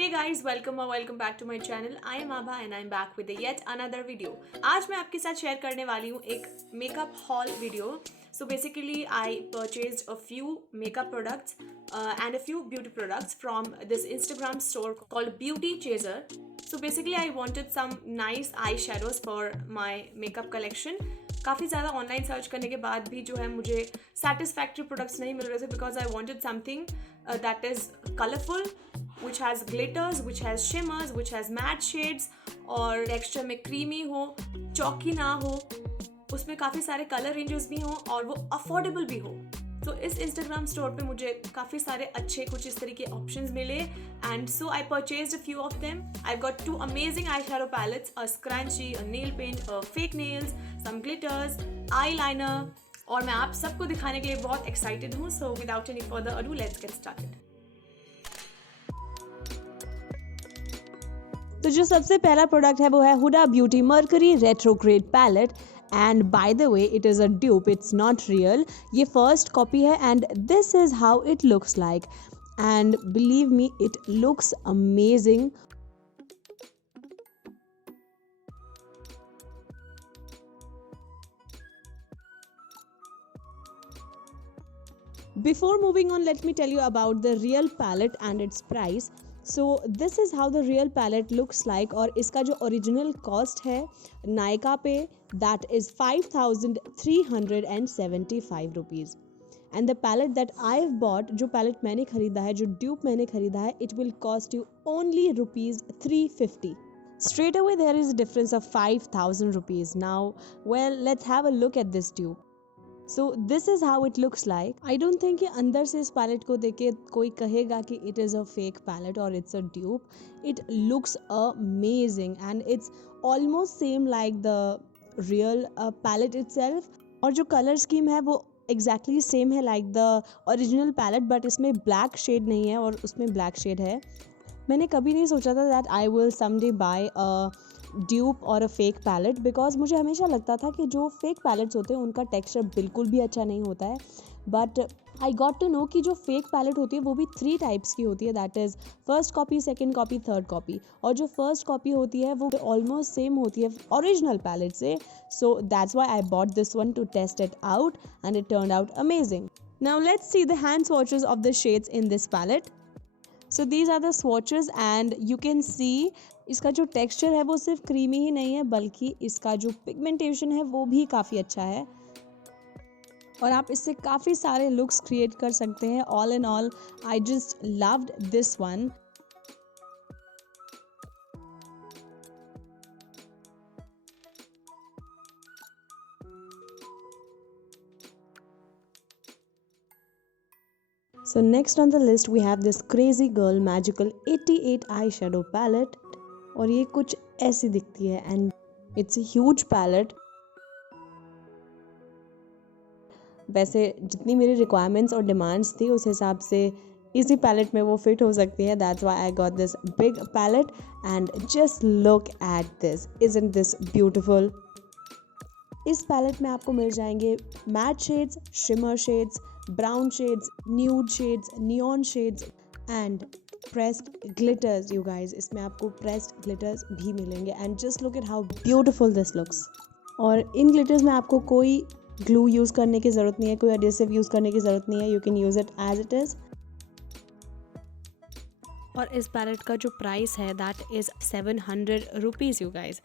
Hey guys, welcome back to my channel. I am Abha and I'm back with yet another video. आज मैं आपके साथ share करने वाली हूँ एक makeup hall video. So basically I purchased a few makeup products and a few beauty products from this Instagram store called Beauty Chaser. So basically I wanted some nice eyeshadows for my makeup collection. काफ़ी ज़्यादा online search करने के बाद भी जो है मुझे satisfactory products नहीं मिल रहे थे because I wanted something that is colourful which has glitters, which has shimmers, which has matte shades और टेक्सचर में क्रीमी हो, चौकी ना हो, उसमें काफ़ी सारे कलर रेंजेस भी हों और वो अफोर्डेबल भी हो. तो इस इंस्टाग्राम स्टोर पे मुझे काफ़ी सारे अच्छे कुछ इस तरह के ऑप्शंस मिले and so I purchased a few of them. I got two amazing eye shadow palettes, a scrunchie, a nail paint, a fake nails, some glitters, eye liner और मैं आप सबको दिखाने के लिए बहुत एक्साइटेड हूँ. So without any further ado let's get started. तो जो सबसे पहला प्रोडक्ट है वो है Huda beauty mercury retrograde palette and by the way it is a dupe, it's not real. ये फर्स्ट कॉपी है and this is how it looks like and believe me it looks amazing. Before moving on, let me tell you about the real palette and its price. So this is how the real palette looks like और इसका जो original cost है नायका पे that is 5,375 rupees. And the palette that I've bought, जो palette मैंने खरीदा है, जो dupe मैंने खरीदा है, it will cost you only rupees 350. Straight away there is a difference of 5,000 rupees. Now, well, let's have a look at this dupe. So this is how it looks like. I don't think कि अंदर से इस palette को देख के कोई कहेगा कि it is a fake palette और it's a dupe. It looks amazing and it's almost same like the real palette itself. और जो कलर स्कीम है वो एग्जैक्टली सेम है like the original palette, but इसमें ब्लैक शेड नहीं है और उसमें ब्लैक शेड है. मैंने कभी नहीं सोचा था that I will someday buy a dupe और अ फेक पैलेट बिकॉज मुझे हमेशा लगता था कि जो फेक पैलेट्स होते हैं उनका टेक्सचर बिल्कुल भी अच्छा नहीं होता है. But I got to know कि जो फेक पैलेट होती है वो भी 3 टाइप्स की होती है, that is first copy, second copy, third copy. और जो फर्स्ट कॉपी होती है वो ऑलमोस्ट सेम होती है ओरिजिनल पैलेट से. So that's why I bought this one to test it out and it turned out amazing. Now let's see the hand swatches of the shades in this palette. So these are the swatches and you can see इसका जो texture है वो सिर्फ creamy ही नहीं है बल्कि इसका जो पिगमेंटेशन है वो भी काफ़ी अच्छा है और आप इससे काफ़ी सारे लुक्स क्रिएट कर सकते हैं. All in all I just loved this one. So next on the list we have this Crazy Girl Magical 88 eyeshadow palette और ये कुछ ऐसी दिखती है and it's a huge palette. वैसे जितनी मेरी रिक्वायरमेंट्स और डिमांड्स थी उस हिसाब से इसी पैलेट में वो फिट हो सकती है. That's why I got this big palette and just look at this, isn't this beautiful. इस पैलेट में आपको मिल जाएंगे matte shades, shimmer shades, brown shades, nude shades, neon shades and pressed glitters. You guys, इसमें आपको pressed glitters भी मिलेंगे and just look at how beautiful this looks. और इन glitters में आपको कोई glue यूज़ करने की ज़रूरत नहीं है, कोई adhesive यूज़ करने की ज़रूरत नहीं है. You can use it as it is. और इस पैलेट का जो प्राइस है that is 700 rupees you guys.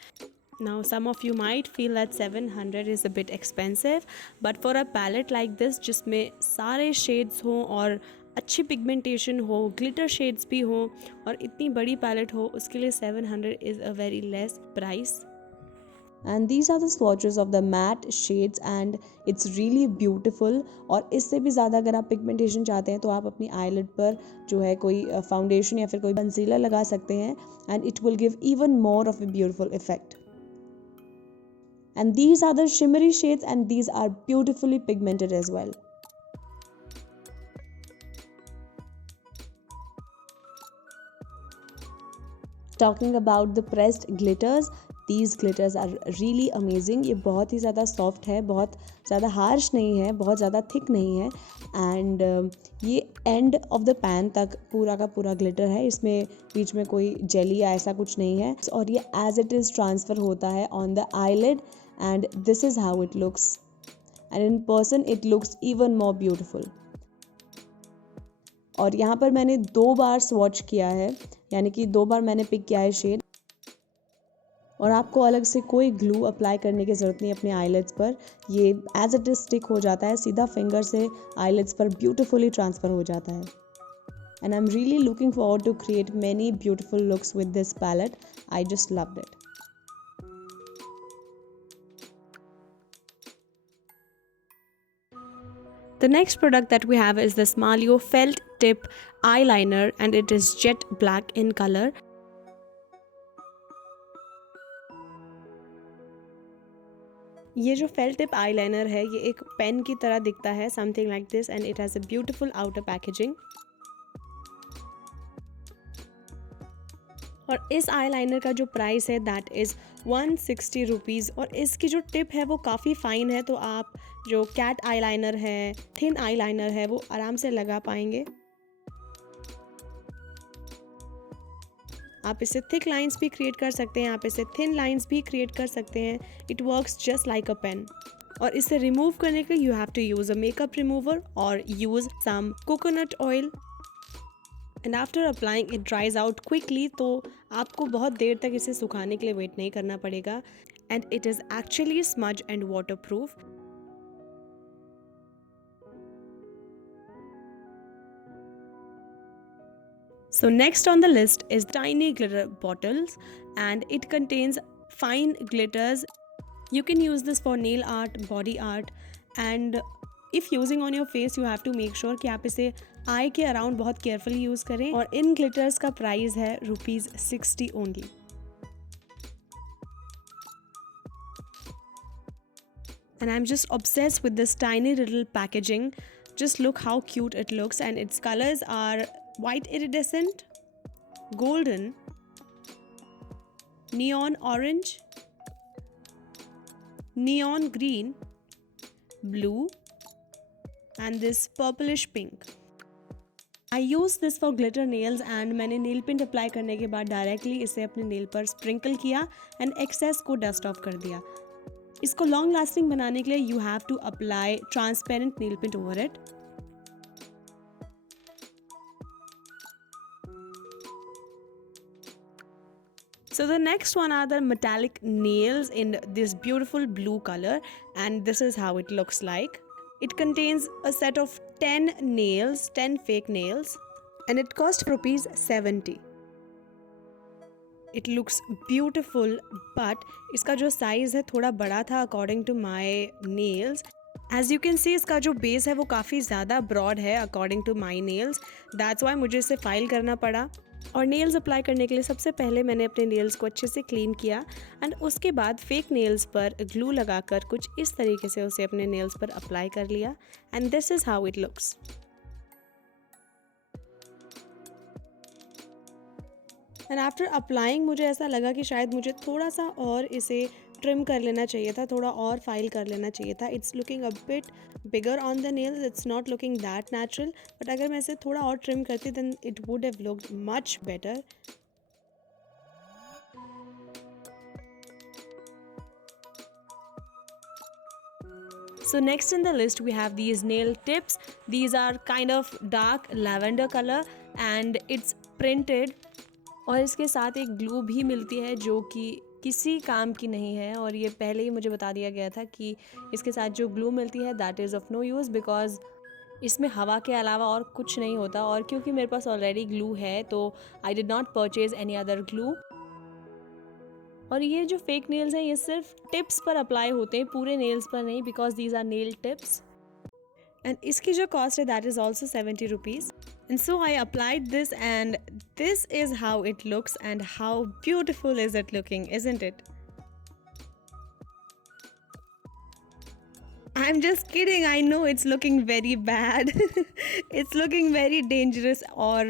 Now some of you might feel that 700 is a bit expensive, but for a palette like this जिसमें सारे shades हों और अच्छी pigmentation हो, glitter shades भी हो और इतनी बड़ी palette हो, उसके लिए 700 is a very less price. And these are the swatches of the matte shades and it's really beautiful. और इससे भी ज़्यादा अगर आप पिगमेंटेशन चाहते हैं तो आप अपनी eyelid पर जो है कोई फाउंडेशन या फिर कोई कंसीलर लगा सकते हैं and it will give even more of a beautiful effect. And these are the shimmery shades and these are beautifully pigmented as well. Talking about the pressed glitters, these glitters are really amazing. ये बहुत ही ज़्यादा soft है, बहुत ज़्यादा harsh नहीं है, बहुत ज़्यादा थिक नहीं है एंड ये एंड ऑफ द पैन तक पूरा का पूरा ग्लिटर है, इसमें बीच में कोई जेली या ऐसा कुछ नहीं है, और ये एज इट इज़ ट्रांसफ़र होता है on the eyelid and this is how it looks and in person it looks even more beautiful. और यहाँ पर मैंने 2 बार स्वॉच किया है, यानी कि 2 बार मैंने पिक किया है शेड, और आपको अलग से कोई ग्लू अप्लाई करने की ज़रूरत नहीं अपने आईलिड्स पर, ये एज इट इज़ स्टिक हो जाता है, सीधा फिंगर से आईलिड्स पर ब्यूटिफुली ट्रांसफ़र हो जाता है। And I am really looking forward to create many beautiful looks with this palette, I just loved it. The next product that we have is the Smalio Felt Tip Eyeliner, and it is jet black in color. ये जो fail tip eyeliner है ये एक pen की तरह दिखता है, something like this, and it has a beautiful outer packaging. और इस आईलाइनर का जो प्राइस है दैट इज़ 160 रुपीज़, और इसकी जो टिप है वो काफ़ी फ़ाइन है, तो आप जो कैट आईलाइनर है, थिन आईलाइनर है, वो आराम से लगा पाएंगे। आप इससे थिक लाइंस भी क्रिएट कर सकते हैं, आप इससे थिन लाइंस भी क्रिएट कर सकते हैं। It works just like a pen. और इसे रिमूव करने के लिए you have to use a makeup remover और use some coconut oil, and after applying it dries out quickly, तो आपको बहुत देर तक इसे सुखाने के लिए वेट नहीं करना पड़ेगा, and it is actually smudge and water proof. So next on the list is tiny glitter bottles, and it contains fine glitters. You can use this for nail art, body art, and if using on your face you have to make sure कि आप इसे eye के around बहुत carefully use करें। और इन glitters का price है ₹60 only। And I'm just obsessed with this tiny little packaging. Just look how cute it looks, and its colors are white iridescent, golden, neon orange, neon green, blue, and this purplish pink. I use this for glitter nails, and मैंने nail paint apply करने के बाद directly इसे अपने nail पर sprinkle किया and excess को dust off कर दिया। इसको लॉन्ग लास्टिंग बनाने के लिए you have to apply transparent nail paint over it. So the next one are the metallic nails in this beautiful blue color, and this is how it looks like. It contains a set of 10 nails, 10 fake nails, and it cost ₹70. It looks beautiful, but इसका जो size है थोड़ा बड़ा था according to my nails. As you can see, इसका जो base है वो काफ़ी ज़्यादा broad है according to my nails. That's why मुझे इसे file करना पड़ा। और नेल्स अप्लाई करने के लिए सबसे पहले मैंने अपने नेल्स को अच्छे से क्लीन किया, एंड उसके बाद फेक नेल्स पर ग्लू लगाकर कुछ इस तरीके से उसे अपने नेल्स पर अप्लाई कर लिया, and this is how it looks. And after applying मुझे ऐसा लगा कि शायद मुझे थोड़ा सा और इसे ट्रिम कर लेना चाहिए था, थोड़ा और फाइल कर लेना चाहिए था। It's looking a bit bigger on the nails, it's not looking that natural, but अगर मैं इसे थोड़ा और ट्रिम करती then it would have looked much better. So next in the list we have these nail tips. These are kind of dark lavender color and it's printed, और इसके साथ एक ग्लू भी मिलती है जो कि किसी काम की नहीं है, और ये पहले ही मुझे बता दिया गया था कि इसके साथ जो ग्लू मिलती है that is of no use, because इसमें हवा के अलावा और कुछ नहीं होता। और क्योंकि मेरे पास ऑलरेडी ग्लू है तो I did not purchase any other glue. और ये जो फेक नेल्स हैं ये सिर्फ टिप्स पर अप्लाई होते हैं, पूरे नेल्स पर नहीं, because these are nail tips. And इसकी जो कॉस्ट है that is also 70 rupees. And so I applied this, and this is how it looks, and how beautiful is it looking, isn't it? I'm just kidding. I know it's looking very bad. It's looking very dangerous. और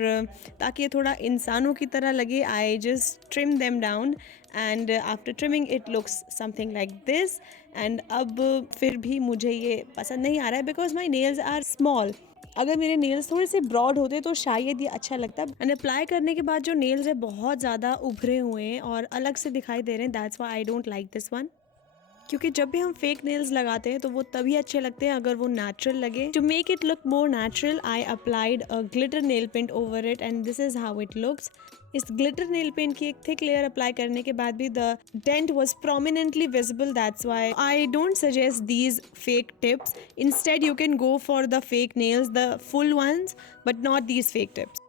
ताकि ये थोड़ा इंसानों की तरह लगे, I just trim them down, and after trimming it looks something like this. And अब फिर भी मुझे ये पसंद नहीं आ रहा है because my nails are small. अगर मेरे नेल्स थोड़े से ब्रॉड होते तो शायद ये अच्छा लगता। एंड अप्लाई करने के बाद जो नेल्स है बहुत ज़्यादा उभरे हुए हैं और अलग से दिखाई दे रहे हैं, that's why I don't like this one. क्योंकि जब भी हम फेक नेल्स लगाते हैं तो वो तभी अच्छे लगते हैं अगर वो नेचुरल लगे। To make it look more natural I applied a glitter nail paint over it and this is how it looks. इस ग्लिटर नेल पेंट की एक थिक लेयर अप्लाई करने के बाद भी the dent was prominently visible. That's why I don't suggest these fake tips. Instead you can go for the fake nails, the full ones, but not these fake tips.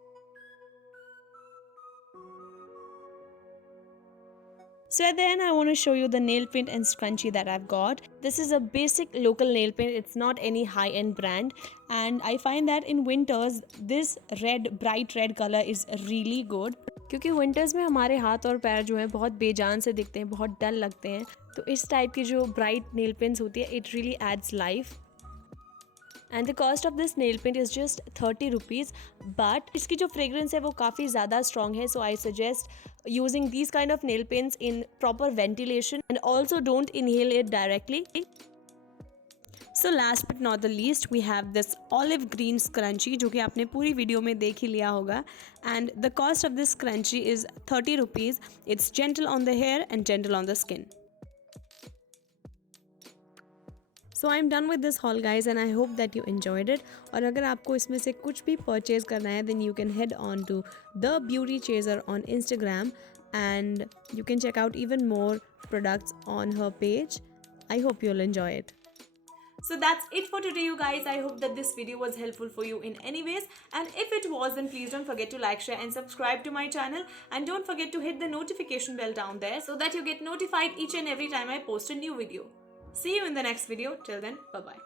So at the end, I want to show you the nail paint and scrunchie that I've got. This is a basic local nail paint. It's not any high-end brand. And I find that in winters, this red, bright red color is really good. क्योंकि winters में हमारे हाथ और पैर जो है बहुत बेजान से दिखते हैं, बहुत डल लगते हैं. तो इस टाइप की जो bright nail paints होती है, it really adds life. And the cost of this nail paint is just 30 rupees, but इसकी जो फ्रेग्रेंस है वो काफ़ी ज़्यादा स्ट्रॉन्ग है. So I suggest using these kind of nail paints in proper ventilation and also don't inhale it directly. So last but not the least we have this olive green scrunchie जो कि आपने पूरी video में देख ही लिया होगा. And the cost of this scrunchie is 30 rupees. It's gentle on the hair and gentle on the skin. So I am done with this haul guys and I hope that you enjoyed it. और अगर आपको इसमें से कुछ भी purchase करना है then you can head on to the beauty chaser on Instagram and you can check out even more products on her page. I hope you will enjoy it. So that's it for today, you guys. I hope that this video was helpful for you in any ways. And if it was, then please don't forget to like, share and subscribe to my channel. And don't forget to hit the notification bell down there so that you get notified each and every time I post a new video. See you in the next video. Till then, bye-bye.